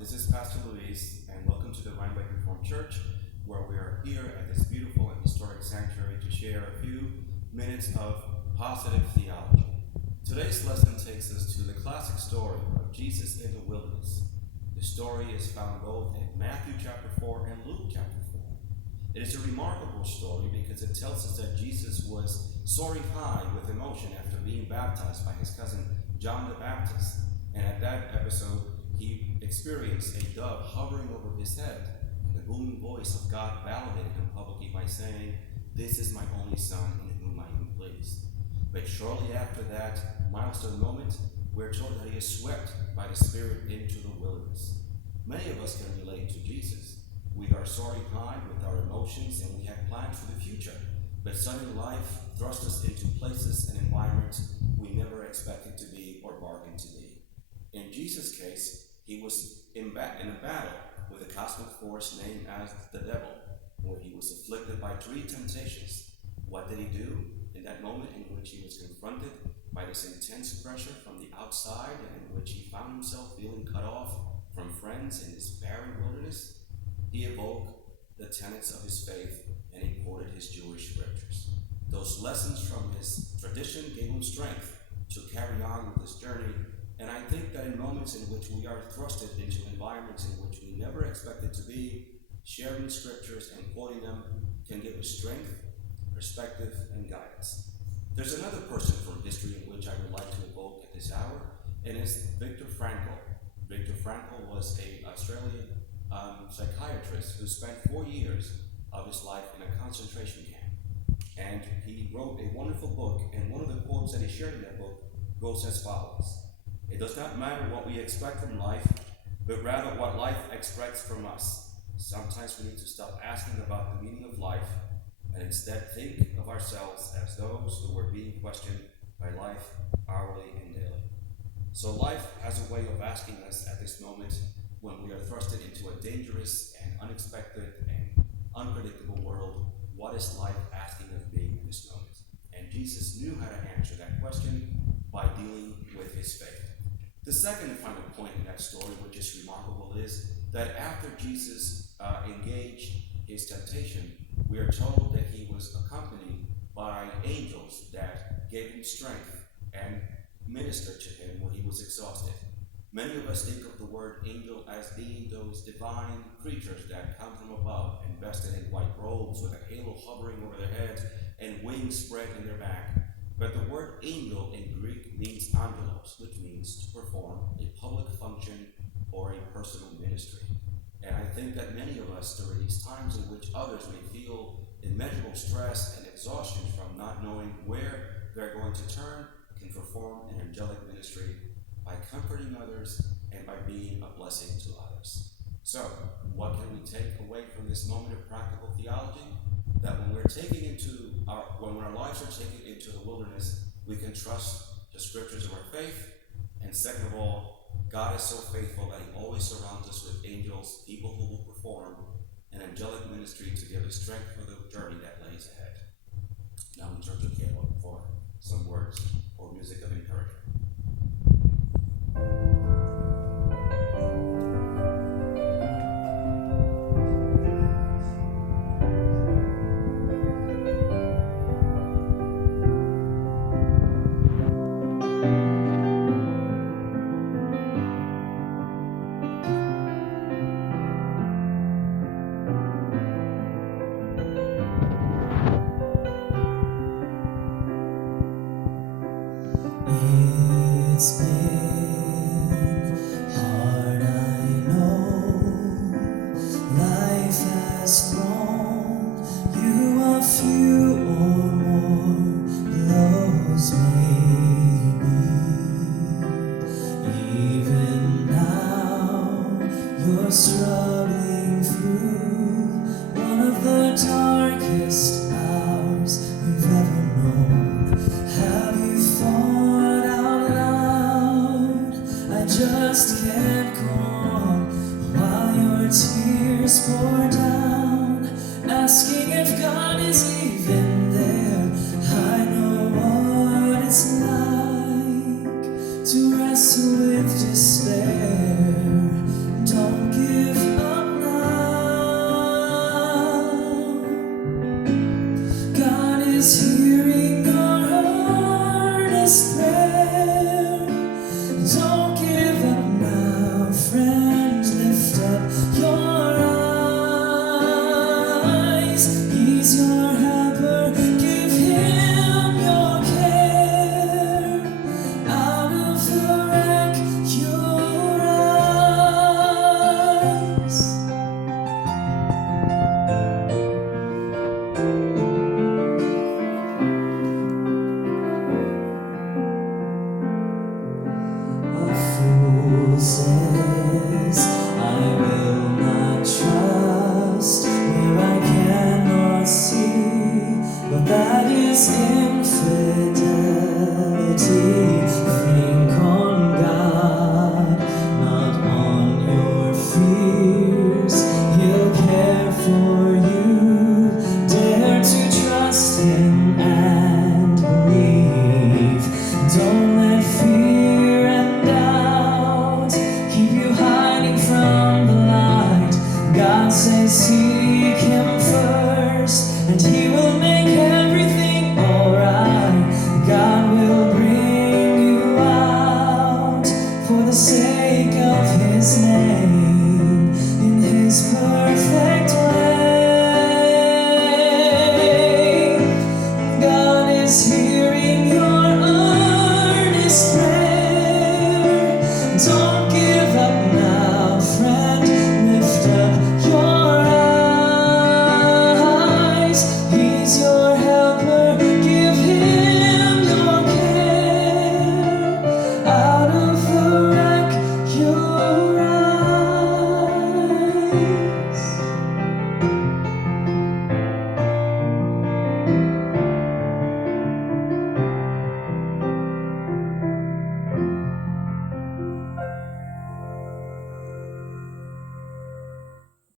This is Pastor Luis, and welcome to the Rhinebeck Reformed Church, where we are here at this beautiful and historic sanctuary to share a few minutes of positive theology. Today's lesson takes us to the classic story of Jesus in the wilderness. The story is found both in Matthew chapter 4 and Luke chapter 4. It is a remarkable story because it tells us that Jesus was soaring high with emotion after being baptized by his cousin John the Baptist. And at that episode, he experienced a dove hovering over his head, and the booming voice of God validated him publicly by saying, "This is my only son in whom I am pleased." But shortly after that milestone moment, we're told that he is swept by the Spirit into the wilderness. Many of us can relate to Jesus. We are soaring high with our emotions and we have plans for the future, but sudden life thrusts us into places and environments we never expected to be or bargained to be. In Jesus' case, he was in a battle with a cosmic force named as the devil, where he was afflicted by 3 temptations. What did he do in that moment in which he was confronted by this intense pressure from the outside and in which he found himself feeling cut off from friends in this barren wilderness? He evoked the tenets of his faith and he quoted his Jewish scriptures. Those lessons from his tradition gave him strength to carry on with his journey. And I think that in moments in which we are thrusted into environments in which we never expected to be, sharing scriptures and quoting them can give us strength, perspective, and guidance. There's another person from history in which I would like to evoke at this hour, and it's Viktor Frankl. Viktor Frankl was an Australian psychiatrist who spent 4 years of his life in a concentration camp. And he wrote a wonderful book, and one of the quotes that he shared in that book goes as follows: "It does not matter what we expect from life, but rather what life expects from us. Sometimes we need to stop asking about the meaning of life and instead think of ourselves as those who were being questioned by life hourly and daily." So life has a way of asking us at this moment when we are thrusted into a dangerous and unexpected and unpredictable world, what is life asking of me in this moment? And Jesus knew how to answer that question by dealing with his faith. The second and final point in that story, which is remarkable, is that after Jesus engaged his temptation, we are told that he was accompanied by angels that gave him strength and ministered to him when he was exhausted. Many of us think of the word angel as being those divine creatures that come from above, invested in white robes with a halo hovering over their heads and wings spread in their back. But the word angel in Greek means angelos, which means to perform a public function or a personal ministry. And I think that many of us during these times in which others may feel immeasurable stress and exhaustion from not knowing where they're going to turn can perform an angelic ministry by comforting others and by being a blessing to others. So, what can we take away from this moment of practical theology? That when our lives are taken into the wilderness, we can trust the scriptures of our faith. And second of all, God is so faithful that he always surrounds us with angels, people who will perform an angelic ministry to give us strength for the journey that lays ahead. Now we turn to Caleb for some words or music of encouragement. It's been hard, I know. Life has thrown you a few or more blows, maybe. Even now, you're struggling through one of the darkest hours you've ever known. Have you thought out loud, I just can't go on, while your tears pour down, asking if God is even there? I know what it's like to wrestle with despair. Don't says, I will not trust where I cannot see, but that is infidelity. Think on God, not on your fears. He'll care for you. Dare to trust Him and believe. Don't let fear and doubt keep you hiding from the light. God says seek Him first, and He will make everything alright. God will bring you out for the sake of His name in His perfect way. God is hearing your earnest prayer. Don't